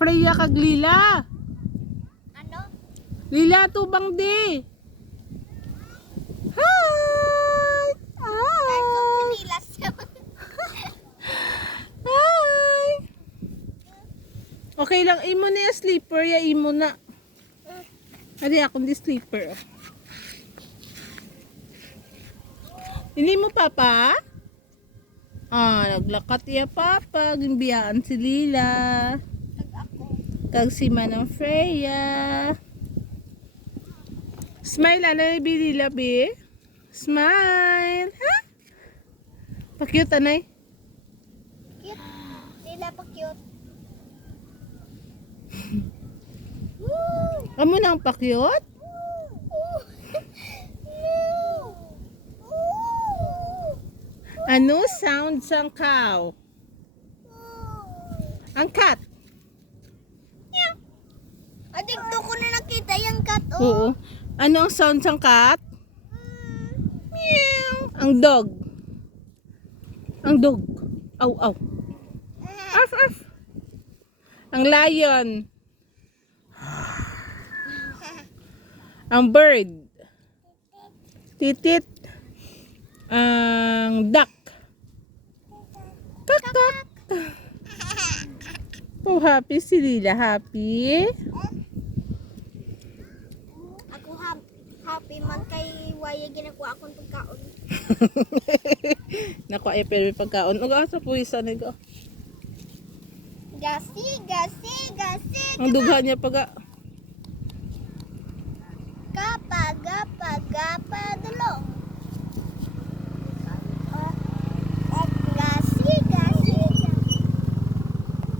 Freya kag Lila. Ano? Lila tubang di. Hi! Kahit Hi! sa sinilas. Hi! Okay lang, imo na yung sleeper, ya imo na. Adi akong di sleeper. Hindi mo papa? Naglakat iya papa, gimbiyaan si Lila. Tag ako. Kag si Manang Freya. Smile, ano yung Lila, be? Smile! Ha? Pa-cute, anay? Cute. Lila pa cute. Amo na ang pa-cute? Ano sound sang cow? Ang cat? Adikto ko na nakita yung cat. Oo. Ano ang sound sang cat? Meow. Ang dog? Ang dog? Aw, aw. Arf, arf. Ang lion? Ang bird? Titit? Ang duck? Kakak. Oh, happy si Lila. Happy? Ako happy man kay waya ginakuha akong pagkaon. Naku, ay pero may pagkaon. Uga sa puwisan nito. Gasi. Ang dughan niya pag